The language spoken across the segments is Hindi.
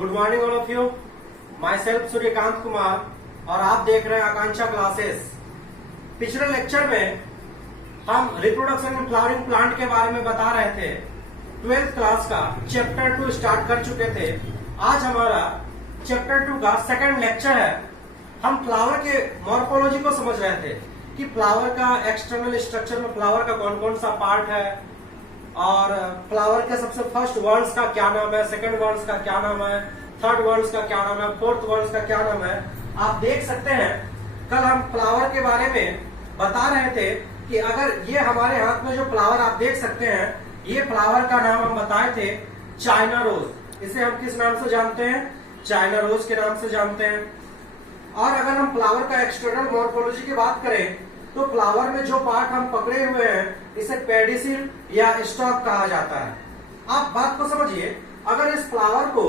Good morning all of you. My self Suryakant Kumar और आप देख रहे हैं आकांक्षा क्लासेस। पिछले लेक्चर में हम रिप्रोडक्शन इन फ्लावरिंग प्लांट के बारे में बता रहे थे। 12th क्लास का चैप्टर 2 स्टार्ट कर चुके थे। आज हमारा चैप्टर 2 का सेकंड लेक्चर है। हम फ्लावर के मॉर्फोलॉजी को समझ रहे थे कि फ्लावर का एक्सटर्नल स्ट्रक्चर में फ्लावर का कौन कौन सा पार्ट है और फ्लावर के सबसे फर्स्ट वर्ड्स का क्या नाम है, सेकंड वर्ड्स का क्या नाम है, थर्ड वर्ड्स का क्या नाम है, फोर्थ वर्ड्स का क्या नाम है। आप देख सकते हैं कल हम फ्लावर के बारे में बता रहे थे कि अगर ये हमारे हाथ में जो फ्लावर आप देख सकते हैं, ये फ्लावर का नाम हम बताए थे चाइना रोज। इसे हम किस नाम से जानते हैं? चाइना रोज के नाम से जानते हैं। और अगर हम फ्लावर का एक्सटर्नल मॉर्फोलॉजी की बात करें तो फ्लावर में जो पार्ट हम पकड़े हुए हैं इसे पेडिसिल या स्टॉक कहा जाता है। आप बात को समझिए, अगर इस फ्लावर को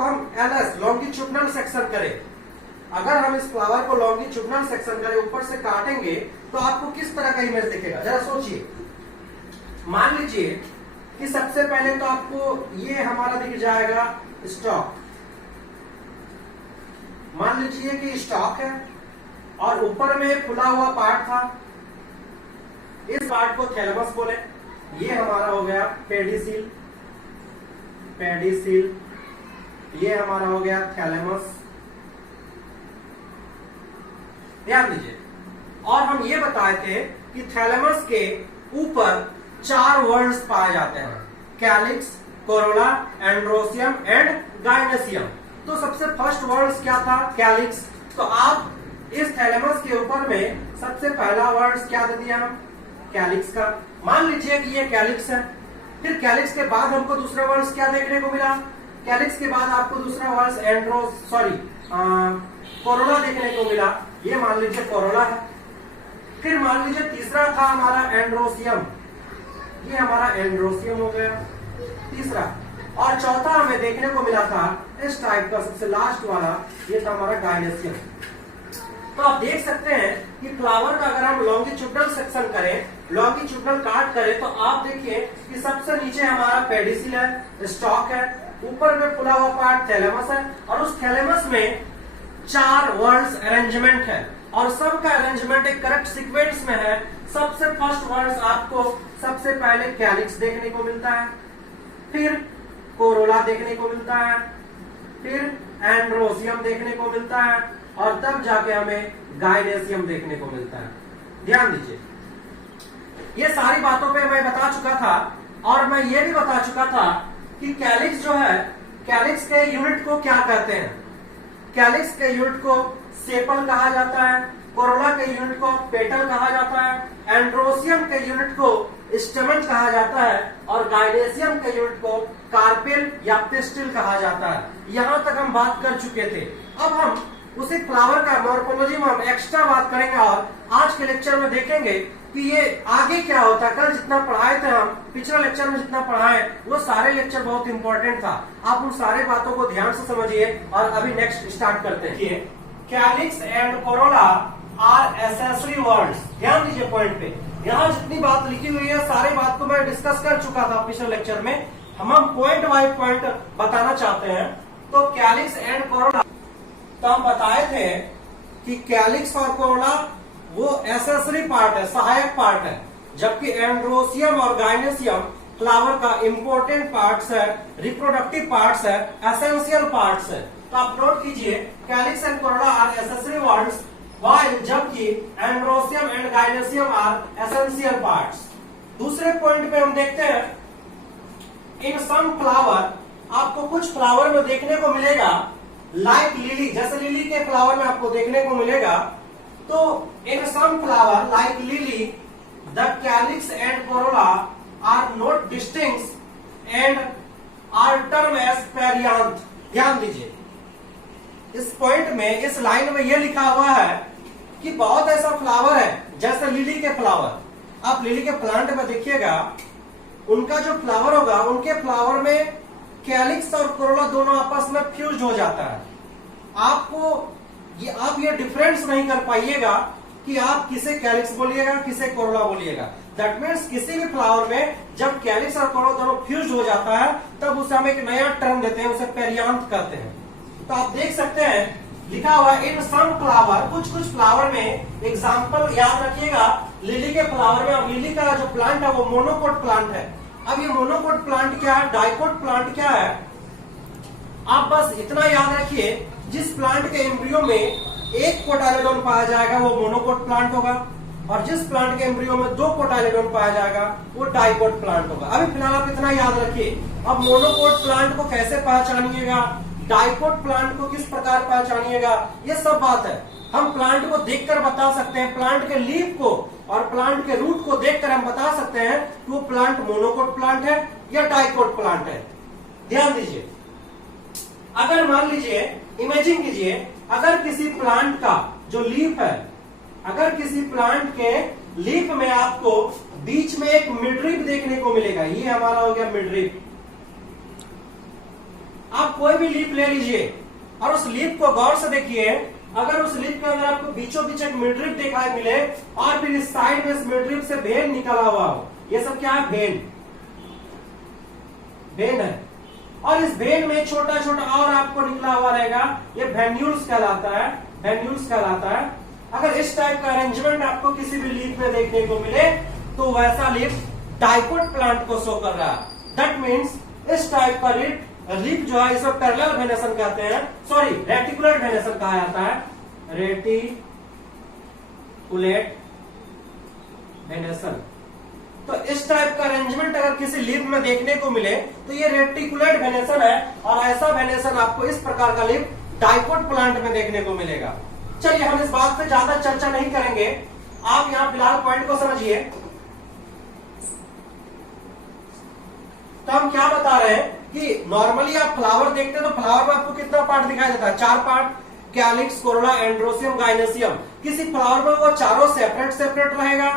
हम एलएस लॉन्गिट्यूडनल सेक्शन करें, अगर हम इस फ्लावर को लॉन्गिट्यूडनल सेक्शन करें, ऊपर से काटेंगे तो आपको किस तरह का इमेज दिखेगा? जरा सोचिए। मान लीजिए कि सबसे पहले तो आपको ये हमारा दिख जाएगा स्टॉक। मान लीजिए कि स्टॉक है और ऊपर में फुला हुआ पार्ट था। इस पार्ट को थैलेमस बोले। ये हमारा हो गया पेडिसिल, ये हमारा हो गया थैलेमस। ध्यान दीजिए। और हम ये बताए थे कि थैलेमस के ऊपर 4 वर्ड्स पाए जाते हैं: कैलिक्स, कोरोला, एंड्रोसियम एंड गाइनेसियम। तो सबसे फर्स्ट वर्ड्स क्या था? कैलिक्स। तो आप इस थैलेमस के ऊपर में सबसे पहला वर्ड्स क्या दे दिया हम? कैलिक्स का। मान लीजिए कि ये कैलिक्स है। फिर कैलिक्स के बाद हमको दूसरा वर्ड्स क्या देखने को मिला? कैलिक्स के बाद आपको दूसरा वर्ड्स कोरोला देखने को मिला। ये मान लीजिए कोरोला है। फिर मान लीजिए तीसरा था हमारा एंड्रोसियम। ये हमारा एंड्रोसियम हो गया तीसरा। और चौथा हमें देखने को मिला था इस टाइप का सबसे लास्ट वाला, ये था हमारा गाइनेसियम। तो आप देख सकते हैं कि फ्लावर का अगर हम लॉन्गिट्यूडनल सेक्शन करें, लॉन्गिट्यूडनल काट करें, तो आप देखिए कि सबसे नीचे हमारा पेडिसिल है, स्टॉक है, ऊपर में फुला हुआ पार्ट थैलेमस है और उस थैलेमस में 4 वर्ड्स अरेंजमेंट है और सबका अरेंजमेंट एक करेक्ट सीक्वेंस में है। सबसे फर्स्ट वर्ड्स आपको सबसे पहले कैलिक्स देखने को मिलता है, फिर कोरोला देखने को मिलता है, फिर एंड्रोसियम देखने को मिलता है और तब जाके हमें गाइनेसियम देखने को मिलता है। ध्यान दीजिए, ये सारी बातों पे मैं बता चुका था और मैं ये भी बता चुका था कि कैलिक्स जो है, कैलिक्स के यूनिट को क्या कहते हैं? कैलिक्स के यूनिट को सेपल कहा जाता है, कोरोला के यूनिट को पेटल कहा जाता है, एंड्रोसियम के यूनिट को स्टेमन कहा जाता है और गाइनेसियम के यूनिट को कार्पेल या पिस्टिल कहा जाता है। यहां तक हम बात कर चुके थे। अब हम उसी फ्लावर का मॉर्फोलॉजी में हम एक्स्ट्रा बात करेंगे और आज के लेक्चर में देखेंगे कि ये आगे क्या होता है। कल जितना पढ़ाए थे हम, पिछले लेक्चर में जितना पढ़ाए, वो सारे लेक्चर बहुत इंपॉर्टेंट था। आप उन सारे बातों को ध्यान से समझिए और अभी नेक्स्ट स्टार्ट करते हैं। Calyx and corolla are accessory whorls. ध्यान दीजिए पॉइंट पे। यहाँ जितनी बात लिखी हुई है सारी बात को मैं डिस्कस कर चुका था पिछले लेक्चर में। हम पॉइंट बाय पॉइंट बताना चाहते हैं। तो कैलिक्स एंड कोरोला, तो हम बताए थे कि कैलिक्स और कोरोला वो एसेसरी पार्ट है, सहायक पार्ट है, जबकि एंड्रोसियम और गाइनेसियम फ्लावर का इंपॉर्टेंट पार्ट्स है, रिप्रोडक्टिव पार्ट्स है, एसेंशियल पार्ट्स है। तो आप नोट कीजिए, calyx and corolla are accessory words while जबकि androecium and gynoecium are essential parts. दूसरे पॉइंट पे हम देखते हैं, इन सम फ्लावर, आपको कुछ फ्लावर में देखने को मिलेगा लाइक लिली, जैसे लिली के फ्लावर में आपको देखने को मिलेगा। तो in some flower like lily the calyx and corolla are not distinct and are term as perianth. ध्यान दीजिए, इस पॉइंट में, इस लाइन में यह लिखा हुआ है कि बहुत ऐसा फ्लावर है जैसे लिली के फ्लावर। आप लिली के प्लांट में देखिएगा, उनका जो फ्लावर होगा, उनके फ्लावर में कैलिक्स और कोरोला दोनों आपस में फ्यूज हो जाता है। आप ये डिफरेंस नहीं कर पाइएगा कि आप किसे कैलिक्स बोलिएगा, किसे कोरोला बोलिएगा। दैट मीन्स किसी भी फ्लावर में जब कैलिक्स और कोरोला दोनों फ्यूज हो जाता है तब उसे हम एक नया टर्म देते हैं, उसे पेरियांथ कहते हैं। तो आप देख सकते हैं लिखा हुआ इन सम फ्लावर, कुछ कुछ फ्लावर में, एग्जाम्पल याद रखिएगा लिली के फ्लावर में। अब लिली का जो प्लांट है वो मोनोकोट प्लांट है। अब ये मोनोकोट प्लांट क्या है, डाइकोट प्लांट क्या है, आप बस इतना याद रखिए जिस प्लांट के एम्ब्रियो में एक कोटाइलेडोन पाया जाएगा वो मोनोकोट प्लांट होगा, और जिस प्लांट के एम्ब्रियो में 2 कोटाइलेडोन पाया जाएगा वो डाइकोट प्लांट होगा। अभी फिलहाल आप इतना याद रखिए। अब मोनोकोट प्लांट को कैसे पहचानिएगा, डाइकोट प्लांट को किस प्रकार पहचानिएगा, ये सब बात है हम प्लांट को देखकर बता सकते हैं। प्लांट के लीफ को और प्लांट के रूट को देखकर हम बता सकते हैं कि वो प्लांट मोनोकोट प्लांट है या डाइकोट प्लांट है। ध्यान दीजिए, अगर मान लीजिए, इमेजिन कीजिए, अगर किसी प्लांट का जो लीफ है, अगर किसी प्लांट के लीफ में आपको बीच में एक मिडरिप देखने को मिलेगा, ये हमारा हो गया मिडरिप। आप कोई भी लीफ ले लीजिए और उस लीफ को गौर से देखिए, अगर उस लीफ के अंदर आपको बीचों बीच एक मिडरिप दिखाई मिले और फिर इस साइड में इस मिडरिप से वेन निकला हुआ हो, ये सब क्या है, वेन, वेन है। और इस वेन में छोटा छोटा और आपको निकला हुआ रहेगा, ये वेन्यूल्स कहलाता है, वेन्यूल्स कहलाता है। अगर इस टाइप का अरेंजमेंट आपको किसी भी लीफ में देखने को मिले तो वैसा लीफ डाइकोट प्लांट को शो कर रहा है। दैट मीन्स इस टाइप का लीफ जो है इसमें पैरेलल वेनेशन कहते हैं, सॉरी रेटिकुलर वेनेशन कहा जाता है, रेटिकुलेट वेनेशन। तो इस टाइप का अरेंजमेंट अगर किसी लीफ में देखने को मिले तो ये रेटिकुलेट वेनेशन है, और ऐसा वेनेशन आपको इस प्रकार का लीफ डाइकोट प्लांट में देखने को मिलेगा। चलिए हम इस बात पे ज्यादा चर्चा नहीं करेंगे, आप यहां फिलहाल पॉइंट को समझिए। तो हम क्या बता रहे हैं कि नॉर्मली आप फ्लावर देखते हैं तो फ्लावर में आपको कितना पार्ट दिखाई देता है, 4 पार्ट, कैलिक्स, कोरोला, एंड्रोसियम, गाइनेसियम। किसी फ्लावर में वो चारों सेपरेट सेपरेट रहेगा,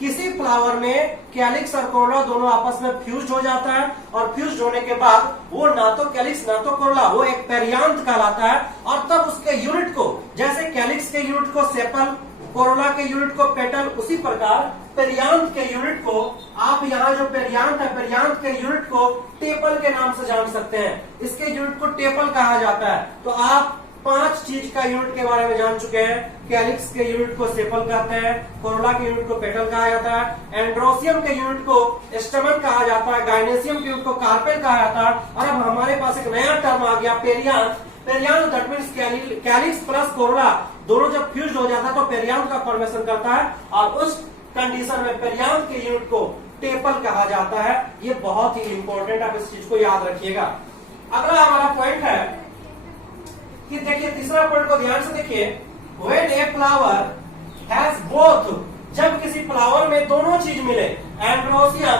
किसी फ्लावर में कैलिक्स और कोरोला दोनों आपस में फ्यूज हो जाता है, और फ्यूज होने के बाद वो ना तो कैलिक्स ना तो कोरोला, वो एक पेरियांथ कहलाता है। और तब उसके यूनिट को, जैसे कैलिक्स के यूनिट को सेपल, कोरोला के यूनिट को पेटल, उसी प्रकार पेरियांथ के यूनिट को आप यहाँ जो पेरियांथ है, पेरियांथ के यूनिट को टेपल के नाम से जान सकते हैं। इसके यूनिट को टेपल कहा जाता है। तो आप 5 चीज का यूनिट के बारे में जान चुके हैं। कैलिक्स के यूनिट को सेपल कहते हैं, कोरोला के यूनिट को पेटल कहा जाता है, एंड्रोसियम के यूनिट को स्टमन कहा जाता है, गाइनेसियम के यूनिट को कार्पेल कहा जाता है। और अब हमारे पास एक नया टर्म आ गया, perianth. Perianth that means calyx plus Corolla दोनों जब फ्यूज हो जाता है तो पेरियांथ का फॉर्मेशन करता है, और उस कंडीशन में पेरियांथ के यूनिट को टेपल कहा जाता है। ये बहुत ही इंपॉर्टेंट, आप इस चीज को याद रखिएगा। अगला हमारा पॉइंट है कि देखिए, तीसरा पॉइंट को ध्यान से देखिए, when a flower has both, जब किसी फ्लावर में दोनों चीज मिले, androecium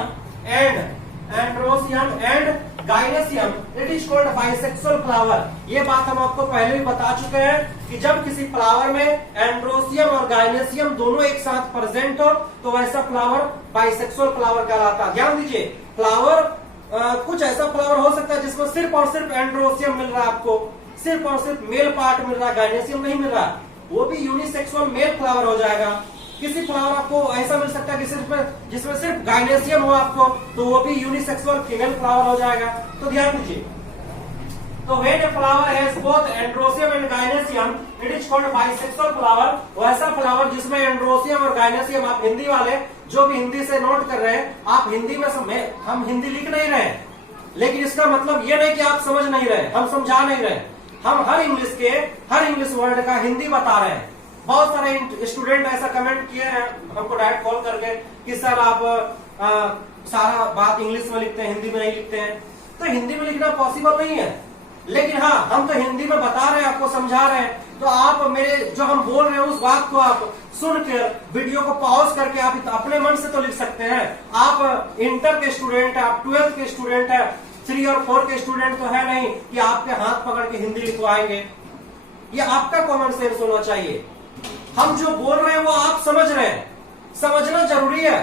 and gynoecium, it is called bisexual flower. ये बात हम आपको पहले भी बता चुके हैं कि जब किसी फ्लावर में एंड्रोसियम और गाइनेसियम दोनों एक साथ प्रेजेंट हो तो वैसा फ्लावर बाइसेक्सुअल फ्लावर कहलाता है। ध्यान दीजिए, फ्लावर कुछ ऐसा फ्लावर हो सकता है जिसमें सिर्फ और सिर्फ एंड्रोसियम मिल रहा है, आपको सिर्फ और सिर्फ मेल पार्ट मिल रहा है, गाइनेसियम नहीं मिल रहा, वो भी यूनिसेक्सुअल मेल फ्लावर हो जाएगा। किसी फ्लावर आपको ऐसा मिल सकता है कि सिर्फ जिसमें सिर्फ गाइनेसियम हो आपको, तो वो भी यूनिसेक्सुअल फीमेल फ्लावर हो जाएगा। तो ध्यान दीजिए, तो when a flower has both androecium and gynoecium, it is called bisexual flower. वैसा फ्लावर जिसमें एंड्रोसियम और गाइनेसियम, आप हिंदी वाले जो भी हिंदी से नोट कर रहे हैं, आप हिंदी में हम हिंदी लिख नहीं रहे, लेकिन इसका मतलब ये नहीं कि आप समझ नहीं रहे, हम समझा नहीं रहे। हम हर इंग्लिश वर्ड का हिंदी बता रहे हैं। बहुत सारे स्टूडेंट ऐसा कमेंट किए हैं हमको डायरेक्ट कॉल करके कि सर आप सारा बात इंग्लिश में लिखते हैं, हिंदी में नहीं लिखते हैं। तो हिंदी में लिखना पॉसिबल नहीं है, लेकिन हाँ, हम तो हिंदी में बता रहे हैं, आपको समझा रहे हैं। तो आप मेरे जो हम बोल रहे हैं उस बात को आप सुनकर वीडियो को पॉज करके आप अपने मन से तो लिख सकते हैं। आप इंटर के स्टूडेंट है, आप 12th के स्टूडेंट है, 3 और 4 के स्टूडेंट तो है नहीं कि आपके हाथ पकड़ के हिंदी लिखवाएंगे। ये आपका कॉमन सेंस होना चाहिए। हम जो बोल रहे हैं वो आप समझ रहे हैं, समझना जरूरी है,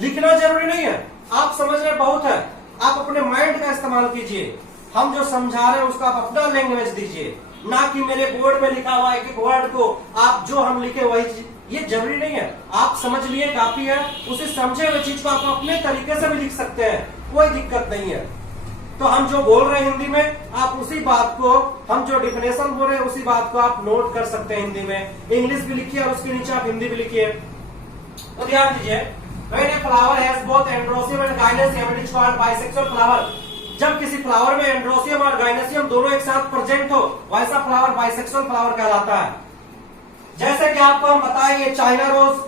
लिखना जरूरी नहीं है। आप समझ रहे बहुत है, आप अपने माइंड का इस्तेमाल कीजिए। हम जो समझा रहे हैं उसका आप अपना लैंग्वेज दीजिए, ना कि मेरे बोर्ड में लिखा हुआ एक एक वर्ड को आप जो हम लिखे वही ये जरूरी नहीं है, आप समझ लिए काफी है। उसे समझे हुए चीज को आप अपने तरीके से भी लिख सकते हैं, कोई दिक्कत नहीं है। तो हम जो बोल रहे हैं हिंदी में, आप उसी बात को, हम जो डिफिनेशन बोल रहे हैं उसी बात को आप नोट कर सकते हैं हिंदी में। इंग्लिश भी लिखिए और उसके नीचे आप हिंदी भी लिखिए। तो ध्यान दीजिए, when a flower has both androecium and gynoecium it is called bisexual flower। जब किसी फ्लावर में एंड्रोसियम और गाइनेसियम दोनों एक साथ प्रेजेंट हो, वैसा फ्लावर बाइसेक्सुअल फ्लावर कहलाता है। जैसे कि आपको हम बताएं, ये चाइना रोज,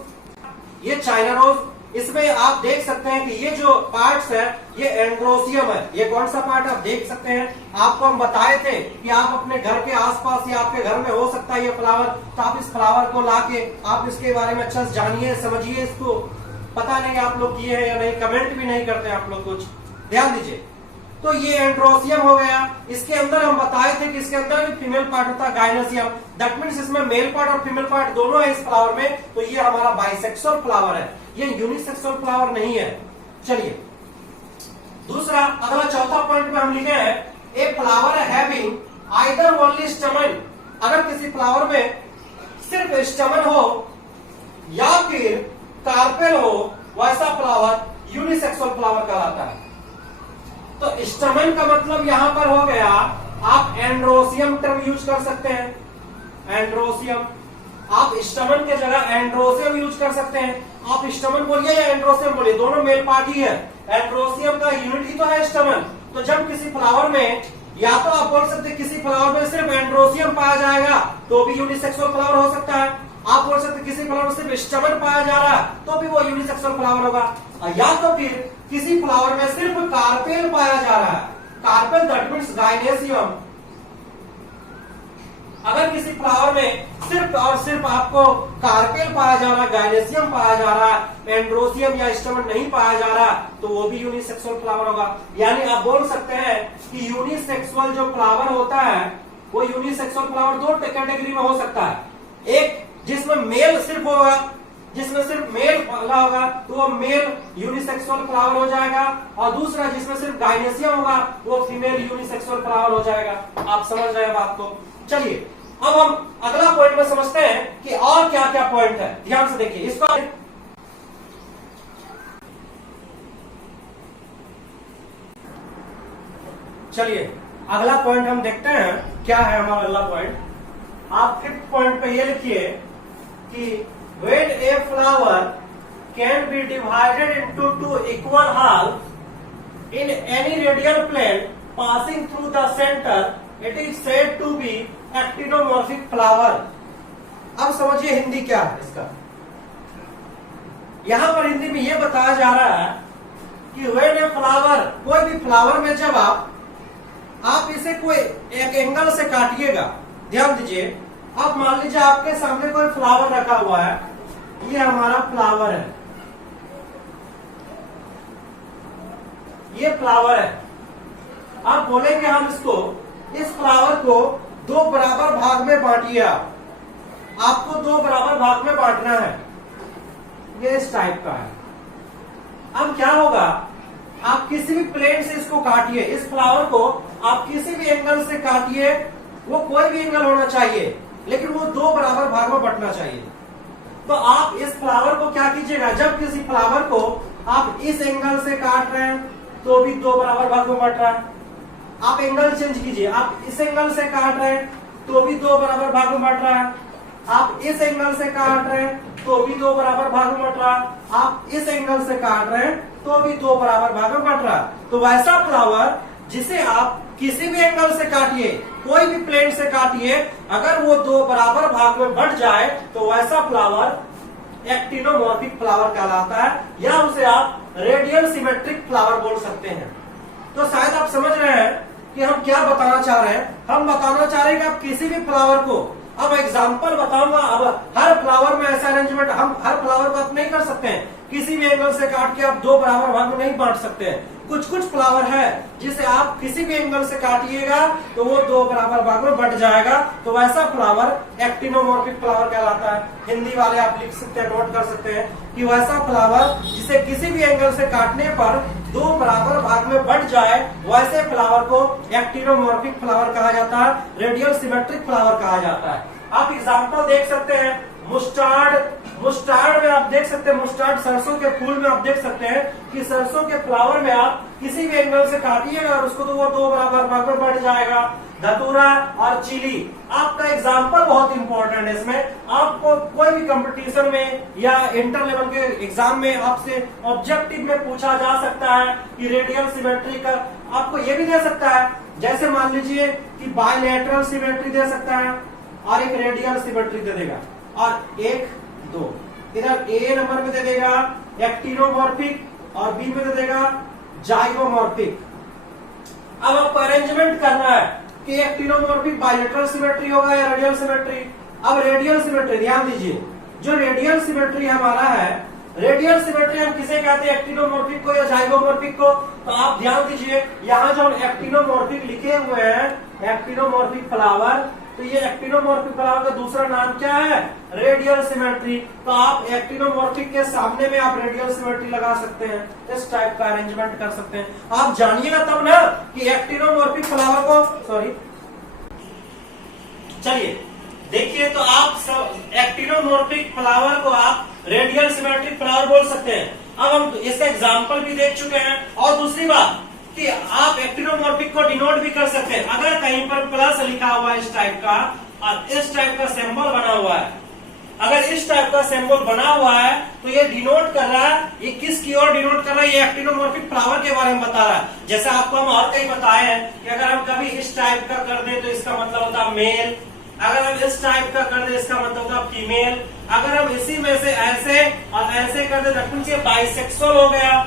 ये चाइना रोज, इसमें आप देख सकते हैं कि ये जो पार्ट्स है ये एंड्रोसियम है। ये कौन सा पार्ट आप देख सकते हैं, आपको हम बताए थे कि आप अपने घर के आसपास या आपके घर में हो सकता है ये फ्लावर, तो आप इस फ्लावर को लाके आप इसके बारे में अच्छा से जानिए, समझिए इसको। पता नहीं आप लोग किए हैं या नहीं, कमेंट भी नहीं करते आप लोग कुछ, ध्यान दीजिए। तो ये एंड्रोसियम हो गया। इसके अंदर हम बताए थे कि इसके अंदर भी फीमेल पार्ट होता है गाइनेसियम, दैट मीन्स इसमें मेल पार्ट और फीमेल पार्ट दोनों है इस फ्लावर में। तो ये हमारा बाइसेक्सुअल फ्लावर है, ये यूनिसेक्सुअल फ्लावर नहीं है। चलिए दूसरा, अगला चौथा पॉइंट में हम लिखे हैं, a flower having either only stamen. अगर किसी फ्लावर में सिर्फ स्टमन हो या फिर कार्पेल हो, वैसा फ्लावर यूनिसेक्सुअल फ्लावर कहलाता है। तो स्टमन का मतलब यहां पर हो गया, आप एंड्रोसियम टर्म यूज कर सकते हैं। एंड्रोसियम, आप स्टमन के जगह एंड्रोसियम यूज कर सकते हैं। आप स्टमन बोलिए या एंड्रोसियम बोलिए, दोनों मेल पार्ट ही है। एंड्रोसियम का यूनिट ही तो है स्टमन। तो जब किसी फ्लावर में, या तो आप बोल सकते किसी फ्लावर में सिर्फ एंड्रोसियम पाया जाएगा तो भी यूनिसेक्सुअल फ्लावर हो सकता है। आप बोल सकते किसी फ्लावर में सिर्फ स्टमन पाया जा रहा है तो भी वो यूनिसेक्सुअल फ्लावर होगा। या तो फिर किसी फ्लावर में सिर्फ कार्पेल पाया जा रहा है, कार्पेल दैट मीन्स गाइनेसियम। अगर किसी फ्लावर में सिर्फ और सिर्फ आपको कार्पेल पाया जा रहा है, गाइनेसियम पाया जा रहा है, एंड्रोसियम या स्टमन नहीं पाया जा रहा, तो वो भी यूनिसेक्सुअल फ्लावर होगा। यानी आप बोल सकते हैं कि यूनिसेक्सुअल जो फ्लावर होता है वो यूनिसेक्सुअल फ्लावर दो कैटेगरी में हो सकता है। एक जिसमें मेल सिर्फ होगा, जिसमें सिर्फ मेल वाला होगा तो वो मेल यूनिसेक्सुअल फ्लावर हो जाएगा, और दूसरा जिसमें सिर्फ गाइनेसियम होगा वो फीमेल यूनिसेक्सुअल फ्लावर हो जाएगा। आप समझ रहे हैं बात को। चलिए अब हम अगला पॉइंट में समझते हैं कि और क्या क्या पॉइंट है। ध्यान से देखिए इसको। चलिए अगला पॉइंट हम देखते हैं क्या है हमारा अगला पॉइंट। आप 5th पॉइंट पे ये लिखिए कि when a flower can be divided into two equal halves in any radial plane passing through the center, it is said to be actinomorphic flower। अब समझिए हिंदी क्या है इसका। यहां पर हिंदी में यह बताया जा रहा है कि when a flower, कोई भी फ्लावर में जब आप इसे कोई एक एंगल से काटिएगा, ध्यान दीजिए, आप मान लीजिए आपके सामने कोई फ्लावर रखा हुआ है, ये हमारा फ्लावर है, ये फ्लावर है। आप बोलेंगे हम इसको, इस फ्लावर को दो बराबर भाग में बांटिए। आपको दो बराबर भाग में बांटना है, ये इस टाइप का है। अब क्या होगा, आप किसी भी प्लेन से इसको काटिए, इस फ्लावर को आप किसी भी एंगल से काटिए, वो कोई भी एंगल होना चाहिए लेकिन वो दो बराबर भाग में बंटना चाहिए। तो आप इस फ्लावर को क्या कीजिएगा, जब किसी फ्लावर को आप इस एंगल से काट रहे हैं तो भी दो बराबर भाग में बंट रहा है। आप एंगल चेंज कीजिए, आप इस एंगल से काट रहे हैं तो भी दो बराबर भाग में बंट रहा है। आप इस एंगल से काट रहे हैं तो भी दो बराबर भाग में बंट रहा है। आप इस एंगल से काट रहे हैं तो भी दो बराबर भाग में बंट रहा है। तो वैसा फ्लावर जिसे आप किसी भी एंगल से काटिए, कोई भी प्लेन से काटिए, अगर वो दो बराबर भाग में बंट जाए तो वैसा फ्लावर एक्टिनोमॉर्फिक फ्लावर कहलाता है, या उसे आप रेडियल सिमेट्रिक फ्लावर बोल सकते हैं। तो शायद आप समझ रहे हैं कि हम क्या बताना चाह रहे हैं। हम बताना चाह रहे हैं कि आप किसी भी फ्लावर को, अब एग्जाम्पल बताऊंगा, अब हर फ्लावर में ऐसा अरेंजमेंट, हम हर फ्लावर को आप नहीं कर सकते हैं, किसी भी एंगल से काट के आप दो बराबर भाग में नहीं बांट सकते हैं। कुछ कुछ फ्लावर है जिसे आप किसी भी एंगल से काटिएगा तो वो दो बराबर भाग में बंट जाएगा, तो वैसा फ्लावर एक्टिनोमॉर्फिक फ्लावर कहलाता है। हिंदी वाले आप लिख सकते हैं, नोट कर सकते हैं कि वैसा फ्लावर जिसे किसी भी एंगल से काटने पर दो बराबर भाग में बंट जाए, वैसे फ्लावर को एक्टिनोमॉर्फिक फ्लावर कहा जाता है, रेडियल सिमेट्रिक फ्लावर कहा जाता है। आप एग्जाम्पल देख सकते हैं, मुस्टार्ड मुस्टार्ड में आप देख सकते हैं, मुस्टार्ड सरसों के फूल में आप देख सकते हैं कि सरसों के फ्लावर में आप किसी भी एंगल से काटिएगा और उसको तो वो दो बराबर भाग में बढ़ जाएगा। धतूरा और चिली, आपका एग्जाम्पल बहुत इंपॉर्टेंट है इसमें। आपको कोई भी कंपटीशन में या इंटर लेवल के एग्जाम में आपसे ऑब्जेक्टिव में पूछा जा सकता है कि रेडियल सिमेट्री का, आपको ये भी दे सकता है, जैसे मान लीजिए कि बायलैटरल सिमेट्री दे सकता है और एक रेडियल सिमेट्री दे देगा, और एक दो इधर ए नंबर में दे देगा एक्टिनोमॉर्फिक और बी में दे देगा जाइगोमॉर्फिक। अब आपको अरेंजमेंट करना है कि एक्टिनोमॉर्फिक बायलैटरल सिमेट्री होगा या रेडियल सिमेट्री। अब रेडियल सिमेट्री ध्यान दीजिए, जो रेडियल सिमेट्री हमारा है, रेडियल सिमेट्री हम किसे कहते हैं, एक्टिनोमॉर्फिक को या जाइगोमॉर्फिक को। तो आप ध्यान दीजिए यहाँ जो हम एक्टिनोमॉर्फिक लिखे हुए हैं, एक्टिनोमॉर्फिक फ्लावर, तो ये एक्टिनोमॉर्फिक फ्लावर का दूसरा नाम क्या है, रेडियल सिमेट्री। तो आप एक्टिनोमॉर्फिक के सामने में आप रेडियल सिमेट्री लगा सकते हैं, इस टाइप का अरेंजमेंट कर सकते हैं। आप जानिएगा तब ना कि एक्टिनोमॉर्फिक फ्लावर को, सॉरी चलिए देखिए, तो आप सब एक्टिनोमॉर्फिक फ्लावर को आप रेडियल सिमेट्रिक फ्लावर बोल सकते हैं। अब हम इसका एग्जांपल भी देख चुके हैं। और दूसरी बात कि आप एक्टिनोमॉर्फिक को डिनोट भी कर सकते हैं। अगर कहीं पर प्लस लिखा हुआ है इस टाइप का और इस टाइप का सिंबल बना हुआ है, अगर इस टाइप का सिंबल बना हुआ है तो ये डिनोट कर रहा है, ये किसकी ओर डिनोट कर रहा है, ये एक्टिनोमॉर्फिक फ्लावर के बारे में बता रहा है। जैसे आपको हम और कहीं बताए हैं कि अगर हम कभी इस टाइप का कर दें तो इसका मतलब होता है मेल, अगर हम इस टाइप का कर दे इसका मतलब होता है फीमेल, अगर हम इसी में से ऐसे और ऐसे कर दे तो ये बाइसेक्सुअल हो गया।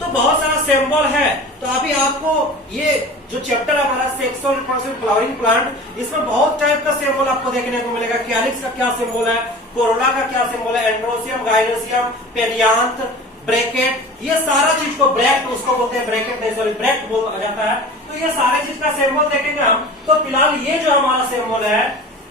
तो बहुत सारा सिंबल है। तो अभी आपको ये जो चैप्टर है हमारा सेक्सुअल रिप्रोडक्टिव फ्लावरिंग प्लांट, इसमें बहुत टाइप का सिंबल आपको देखने को मिलेगा। कैलिक्स का क्या सिंबल है, कोरोला का क्या सिंबल है, एंड्रोसियम, गाइनोसियम, पेरियांथ, ब्रैकेट, ये सारा चीज को ब्रैक्ट उसको बोलते हैं, ब्रैकेट नहीं सॉरी ब्रैक्ट बोला जाता है। तो ये सारे चीज का सिंबल देखेंगे हम। तो फिलहाल ये जो हमारा सिंबल है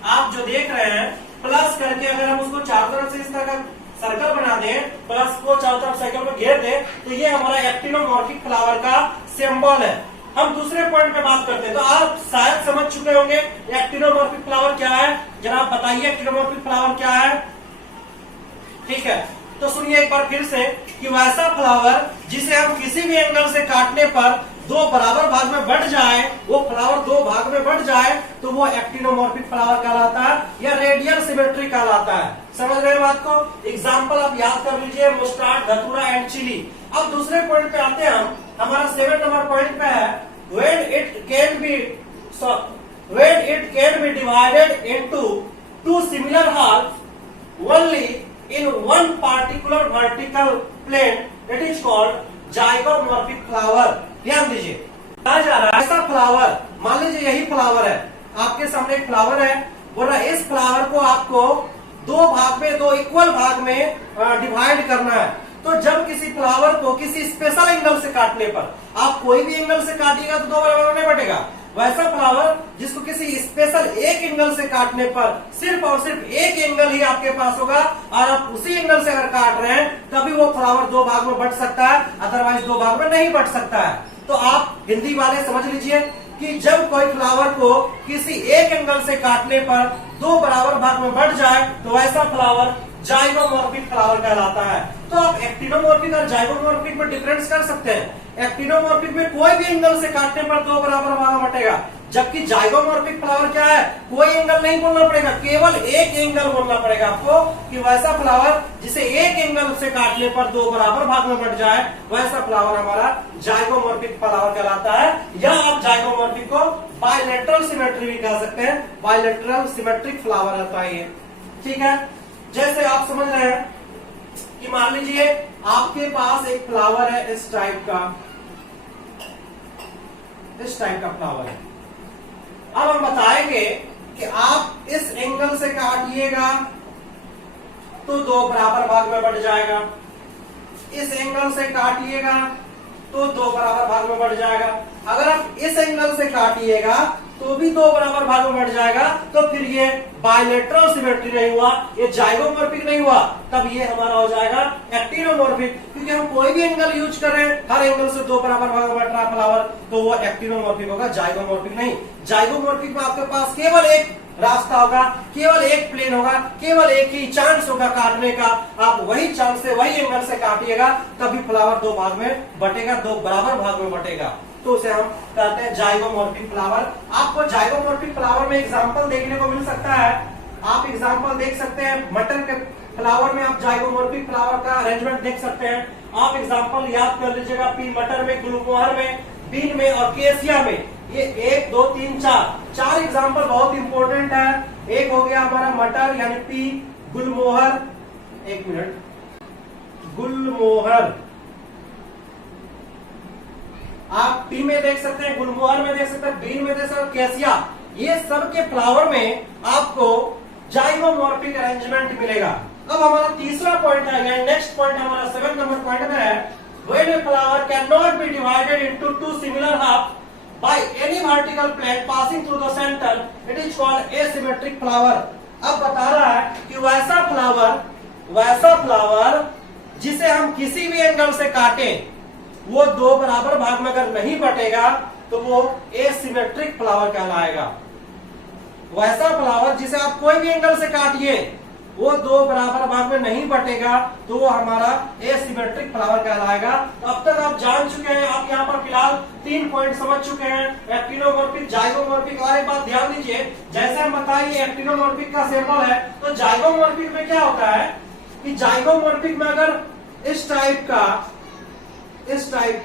आप जो देख रहे हैं, प्लस करके अगर हम उसको चारों तरफ से इस तरह का सर्कल बना दें, प्लस को चारों तरफ सर्कल में घेर दें, तो ये हमारा एक्टिनोमॉर्फिक फ्लावर का सिंबल है। हम दूसरे पॉइंट पे बात करते हैं। तो आप शायद समझ चुके होंगे एक्टिनोमॉर्फिक फ्लावर क्या है। जनाब बताइए एक्टिनोमॉर्फिक फ्लावर क्या है। ठीक है, तो सुनिए एक बार फिर से कि वैसा फ्लावर जिसे हम किसी भी एंगल से काटने पर दो बराबर भाग में बढ़ जाए, वो फ्लावर दो भाग में बढ़ जाए, तो वो एक्टिनोमॉर्फिक फ्लावर कहलाता है या रेडियल सिमेट्री कहलाता है। समझ रहे हैं बात को। एग्जाम्पल आप याद कर लीजिए, मुस्टार्ड, धतूरा एंड चिली। अब दूसरे पॉइंट पे आते हैं हम। हमारा 7 नंबर पॉइंट पे है when it can be divided into two similar halves only in one particular vertical plane, that is called zygomorphic flower. ध्यान दीजिए, कहा जा रहा है ऐसा फ्लावर, मान लीजिए यही फ्लावर है, आपके सामने एक फ्लावर है, बोल रहा है इस फ्लावर को आपको दो भाग में, दो इक्वल भाग में डिवाइड करना है। तो जब किसी फ्लावर को किसी स्पेशल एंगल से काटने पर, आप कोई भी एंगल से काटिएगा तो दो बराबर नहीं बटेगा। वैसा फ्लावर जिसको किसी स्पेशल एक एंगल से काटने पर सिर्फ और सिर्फ एक एंगल ही आपके पास होगा और आप उसी एंगल से अगर काट रहे हैं तभी वो फ्लावर दो भाग में बट सकता है, अदरवाइज दो भाग में नहीं बट सकता है। तो आप हिंदी वाले समझ लीजिए कि जब कोई फ्लावर को किसी एक एंगल से काटने पर दो बराबर भाग में बढ़ जाए तो वैसा फ्लावर जाइगोमॉर्फिक फ्लावर कहलाता है। तो आप एक्टिनोमॉर्फिक और जाइगोमॉर्फिक में डिफरेंस कर सकते हैं। एक्टिनोमॉर्फिक में कोई भी एंगल से काटने पर दो बराबर भाग बटेगा, जबकि जाइगोमॉर्फिक फ्लावर क्या है, कोई एंगल नहीं बोलना पड़ेगा, केवल एक एंगल बोलना पड़ेगा आपको कि वैसा फ्लावर जिसे एक एंगल से काटने पर दो बराबर भाग में बढ़ जाए, वैसा फ्लावर हमारा जाइगोमॉर्फिक फ्लावर कहलाता है। या आप जाइगोमॉर्फिक को बायलैटरल सिमेट्री भी कह सकते हैं, बायलैटरल सिमेट्रिक फ्लावर होता है ये। ठीक है, जैसे आप समझ रहे हैं कि मान लीजिए आपके पास एक फ्लावर है इस टाइप का, इस टाइप का फ्लावर है। अब हम बताएंगे कि आप इस एंगल से काटिएगा तो दो बराबर भाग में बढ़ जाएगा, इस एंगल से काटिएगा तो दो बराबर भाग में बढ़ जाएगा। अगर आप इस एंगल से काटिएगा तो भी दो बराबर भागों में बट जाएगा, तो फिर ये बायलेटरल सिमेट्री नहीं हुआ, ये जाइगोमॉर्फिक नहीं हुआ, तब ये हमारा हो जाएगा एक्टिनोमॉर्फिक। क्योंकि हम कोई भी एंगल यूज कर रहे हैं, हर एंगल से दो बराबर भागों में बट रहा फ्लावर, तो वो एक्टिनोमॉर्फिक होगा, जाइगोमॉर्फिक नहीं। जाइगोमॉर्फिक में आपके पास केवल एक रास्ता होगा, केवल एक प्लेन होगा, केवल एक ही चांस होगा काटने का, आप वही चांस से वही एंगल से काटिएगा, तभी फ्लावर दो भाग में बटेगा, दो बराबर भाग में बटेगा, तो उसे हम कहते हैं जाइगोमॉर्फिक फ्लावर। आपको जाइगोमॉर्फिक फ्लावर में एग्जांपल देखने को मिल सकता है, आप एग्जांपल देख सकते हैं मटर के फ्लावर में, आप जाइगोमॉर्फिक फ्लावर का अरेंजमेंट देख सकते हैं। आप एग्जांपल याद कर लीजिएगा, पी मटर में, गुलमोहर में, बीन में और केसिया में, ये 1 2 3 4 एग्जांपल बहुत इंपॉर्टेंट है। एक हो गया हमारा मटर यानी पी, गुलमोहर, एक मिनट, गुलमोहर आप पी में देख सकते हैं, गुलमोहर में देख सकते हैं, बीन में देख सकते हैं, केसिया, ये सब के फ्लावर में आपको जाइगोमॉर्फिक अरेंजमेंट मिलेगा। अब हमारा तीसरा पॉइंट है, नेक्स्ट पॉइंट हमारा 7 नंबर पॉइंट में है, when a flower cannot be divided into two similar halves by any vertical plane passing through the center, it is called asymmetric flower। अब बता रहा है कि वैसा फ्लावर जिसे हम किसी भी एंगल से काटें, वो दो बराबर भाग में अगर नहीं बटेगा तो वो एसिमेट्रिक फ्लावर कहलाएगा। वैसा फ्लावर जिसे आप कोई भी एंगल से काटिए, वो दो बराबर भाग में नहीं बटेगा, तो वो हमारा एसिमेट्रिक फ्लावर कहलाएगा। अब तक आप जान चुके हैं, आप यहाँ पर फिलहाल 3 पॉइंट समझ चुके हैं, एक्टिनोमॉर्फिक, जाइगोमॉर्फिक। और एक बात ध्यान दीजिए, जैसे हम बताइए एक्टिनोमॉर्फिक का सिंबल है, तो जाइगोमॉर्फिक में क्या होता है कि जाइगोमॉर्फिक में अगर इस टाइप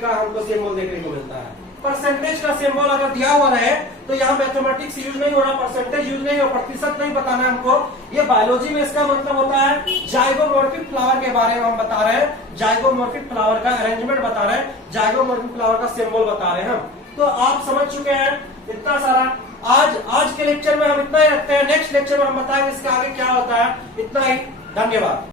का हमको सिंबल देखने को मिलता है, परसेंटेज का सिंबल अगर दिया हुआ रहे, तो यहाँ मैथमेटिक्स यूज नहीं हो रहा, परसेंटेज यूज नहीं हो, प्रतिशत नहीं बताना है हमको। ये बायोलॉजी में इसका मतलब होता है जाइगोमॉर्फिक फ्लावर के बारे में हम बता रहे हैं, जाइगोमॉर्फिक फ्लावर का अरेंजमेंट बता रहे हैं, जाइगोमॉर्फिक फ्लावर का सिंबल बता रहे हैं हम। तो आप समझ चुके हैं इतना सारा। आज के लेक्चर में हम इतना ही रखते हैं, नेक्स्ट लेक्चर में हम बताएंगे इसके आगे क्या होता है। इतना ही, धन्यवाद।